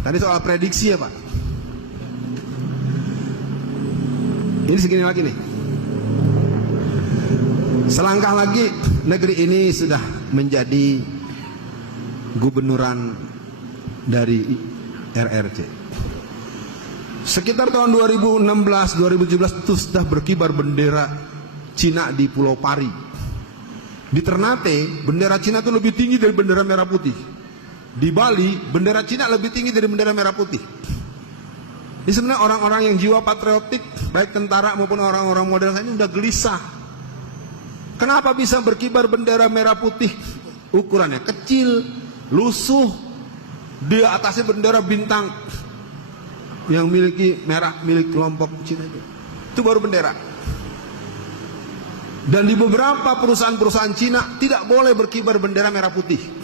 Tadi soal prediksi ya Pak. Ini segini lagi nih. Selangkah lagi negeri ini sudah menjadi gubernuran dari RRC. Sekitar tahun 2016-2017 itu sudah berkibar bendera Cina di Pulau Pari. Di Ternate bendera Cina itu lebih tinggi dari bendera merah putih. Di Bali bendera Cina lebih tinggi dari bendera merah putih. Ini sebenarnya orang-orang yang jiwa patriotik, baik tentara maupun orang-orang model ini udah gelisah. Kenapa bisa berkibar bendera merah putih? Ukurannya kecil, lusuh, dia atasnya bendera bintang yang miliki merah milik kelompok Cina itu baru bendera. Dan di beberapa perusahaan-perusahaan Cina tidak boleh berkibar bendera merah putih.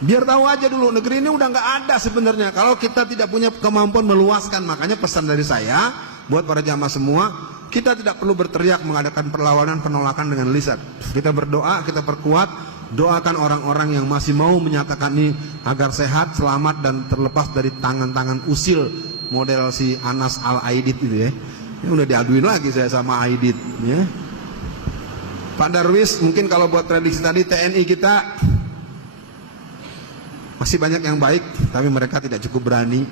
Biar tahu aja dulu, negeri ini udah nggak ada sebenarnya kalau kita tidak punya kemampuan meluaskan. Makanya pesan dari saya buat para jamaah semua, kita tidak perlu berteriak mengadakan perlawanan penolakan dengan lisan. Kita berdoa, kita perkuat, doakan orang-orang yang masih mau menyatakan ini agar sehat, selamat dan terlepas dari tangan-tangan usil model si Anas Al-Aidid itu ya. Ini udah diaduin lagi saya sama Aidid ya. Pak Darwis, mungkin kalau buat prediksi tadi TNI kita masih banyak yang baik, tapi mereka tidak cukup berani.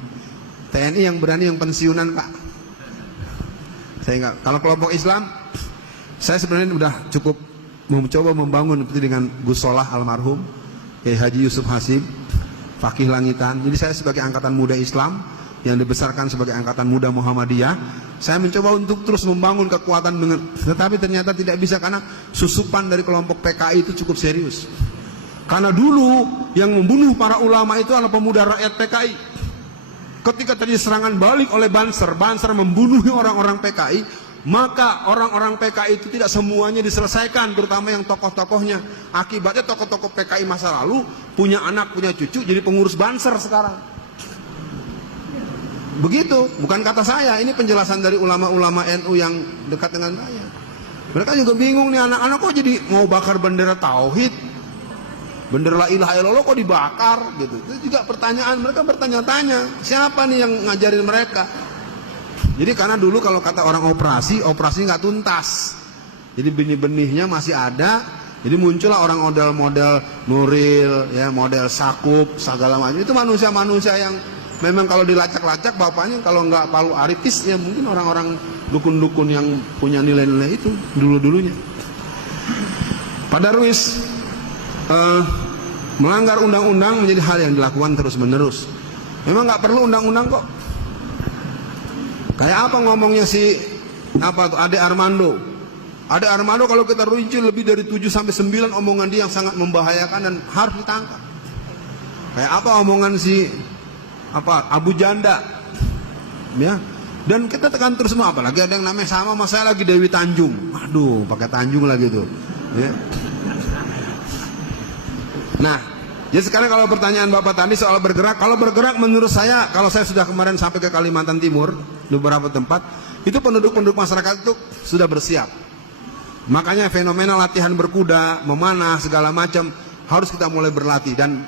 TNI yang berani yang pensiunan Pak. Saya enggak. Kalau kelompok Islam, saya sebenarnya udah cukup mencoba membangun seperti dengan Gus Solah almarhum, Kiai Haji Yusuf Hasib, Fakih Langitan. Jadi saya sebagai angkatan muda Islam yang dibesarkan sebagai angkatan muda Muhammadiyah, saya mencoba untuk terus membangun kekuatan dengan, tetapi ternyata tidak bisa karena susupan dari kelompok PKI itu cukup serius. Karena dulu yang membunuh para ulama itu adalah pemuda rakyat PKI. Ketika tadi serangan balik oleh Banser membunuh orang-orang PKI, maka orang-orang PKI itu tidak semuanya diselesaikan, terutama yang tokoh-tokohnya. Akibatnya tokoh-tokoh PKI masa lalu punya anak, punya cucu, jadi pengurus Banser sekarang. Begitu, bukan kata saya, ini penjelasan dari ulama-ulama NU yang dekat dengan saya. Mereka juga bingung nih, anak-anak kok jadi mau bakar bendera tauhid, bendera la ilaha illallah kok dibakar gitu. Itu juga pertanyaan, mereka bertanya-tanya, siapa nih yang ngajarin mereka? Jadi karena dulu kalau kata orang operasi nggak tuntas. Jadi benih-benihnya masih ada. Jadi muncullah orang model Nuril, ya, model Sakup, segala macam. Itu manusia-manusia yang memang kalau dilacak-lacak bapaknya kalau nggak Palu Arifis ya mungkin orang-orang dukun-dukun yang punya nilai-nilai itu dulu-dulunya. Pak Darwis, melanggar undang-undang menjadi hal yang dilakukan terus-menerus. Memang nggak perlu undang-undang kok. Kayak apa ngomongnya si Ade Armando. Ade Armando kalau kita rinci lebih dari 7-9 omongan dia yang sangat membahayakan dan harus ditangkap. Kayak apa omongan si Abu Janda. Ya. Dan kita tekan terus semua, apalagi ada yang namanya sama saya lagi Dewi Tanjung. Aduh, pakai Tanjung lagi tuh. Ya. Nah, jadi sekarang kalau pertanyaan Bapak tadi soal bergerak, kalau bergerak menurut saya, kalau saya sudah kemarin sampai ke Kalimantan Timur, di beberapa tempat, itu penduduk-penduduk masyarakat itu sudah bersiap. Makanya fenomena latihan berkuda, memanah, segala macam, harus kita mulai berlatih. Dan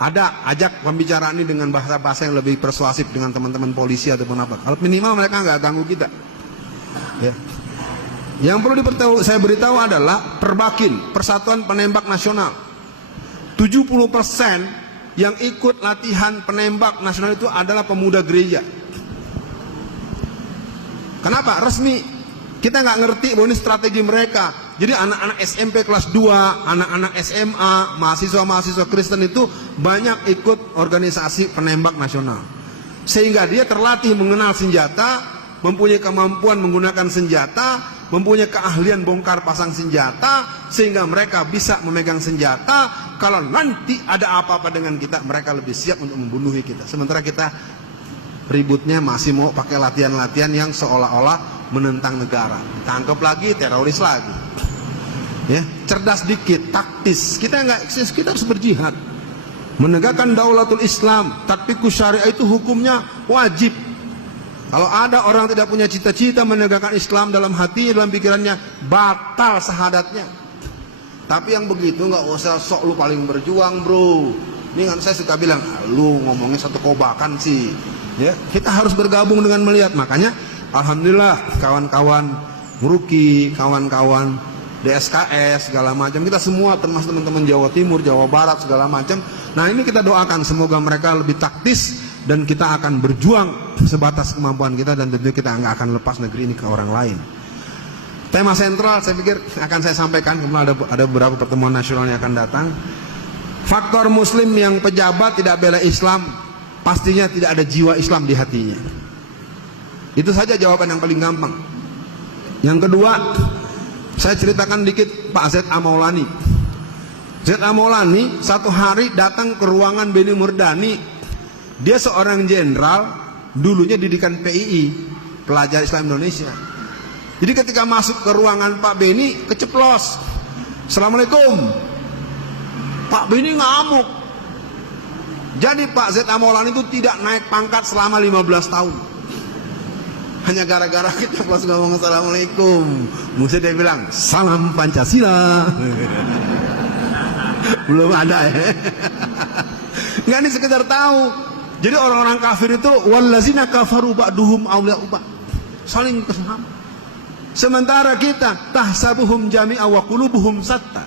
ada ajak pembicaraan ini dengan bahasa-bahasa yang lebih persuasif dengan teman-teman polisi ataupun apa. Kalau minimal mereka nggak ganggu kita. Ya. Yang perlu saya beritahu adalah Perbakin, Persatuan Penembak Nasional. 70% yang ikut latihan penembak nasional itu adalah pemuda gereja. Kenapa? Resmi. Kita nggak ngerti bahwa ini strategi mereka. Jadi anak-anak SMP kelas 2, anak-anak SMA, mahasiswa-mahasiswa Kristen itu banyak ikut organisasi penembak nasional. Sehingga dia terlatih mengenal senjata, mempunyai kemampuan menggunakan senjata, mempunyai keahlian bongkar pasang senjata, sehingga mereka bisa memegang senjata. Kalau nanti ada apa-apa dengan kita, mereka lebih siap untuk membunuhi kita. Sementara kita ributnya masih mau pakai latihan-latihan yang seolah-olah menentang negara. Tangkap lagi, teroris lagi. Ya, cerdas dikit, taktis. Kita harus berjihad. Menegakkan daulatul Islam, tatbiqus syariah itu hukumnya wajib. Kalau ada orang tidak punya cita-cita menegakkan Islam dalam hati, dalam pikirannya, batal syahadatnya. Tapi yang begitu nggak usah sok lu paling berjuang bro, Ini kan saya suka bilang, lu ngomongnya satu kobakan sih. Ya, kita harus bergabung dengan melihat. Makanya alhamdulillah kawan-kawan Muruki, kawan-kawan DSKS segala macam, kita semua termasuk teman-teman Jawa Timur, Jawa Barat segala macam. Nah, ini kita doakan semoga mereka lebih taktis dan kita akan berjuang sebatas kemampuan kita, dan tentu kita nggak akan lepas negeri ini ke orang lain. Tema sentral saya pikir akan saya sampaikan, kemudian ada beberapa pertemuan nasional yang akan datang. Faktor muslim yang pejabat tidak bela Islam, pastinya tidak ada jiwa Islam di hatinya. Itu saja jawaban yang paling gampang. Yang kedua, saya ceritakan dikit Pak Z.A. Maulani. Z.A. Maulani satu hari datang ke ruangan Beni Murdani. Dia seorang jenderal, dulunya didikan PII, Pelajar Islam Indonesia. Jadi ketika masuk ke ruangan Pak Beni, keceplos. Assalamualaikum. Pak Beni ngamuk. Jadi Pak Z.A. Maulani itu tidak naik pangkat selama 15 tahun. Hanya gara-gara kita pas ngomong Assalamualaikum, mesti dia bilang salam Pancasila. Belum ada ya. Nggak, ini sekedar tahu. Jadi orang-orang kafir itu wallazina kafaru ba'duhum awliya'u ba'd, saling bersama. Sementara kita tahsabuhum jami'a wa qulubuhum satta.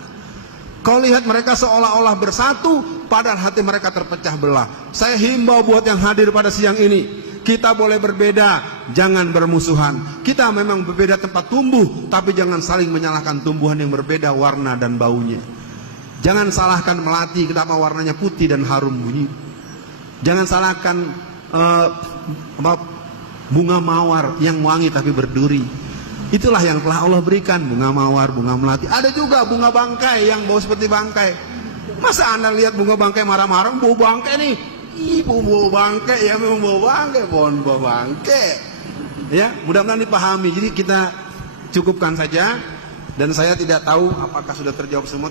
Kau lihat mereka seolah-olah bersatu, padahal hati mereka terpecah belah. Saya himbau buat yang hadir pada siang ini, kita boleh berbeda, jangan bermusuhan. Kita memang berbeda tempat tumbuh, tapi jangan saling menyalahkan tumbuhan yang berbeda warna dan baunya. Jangan salahkan melati, kenapa warnanya putih dan harum bunyi. Jangan salahkan bunga mawar yang wangi tapi berduri. Itulah yang telah Allah berikan, bunga mawar, bunga melati. Ada juga bunga bangkai yang bau seperti bangkai. Masa Anda lihat bunga bangkai marah-marah, bau bangkai nih. Ibu bau bangkai, ya memang bau bangkai, pohon bau bangkai. Ya, mudah-mudahan dipahami. Jadi kita cukupkan saja, dan saya tidak tahu apakah sudah terjawab semua.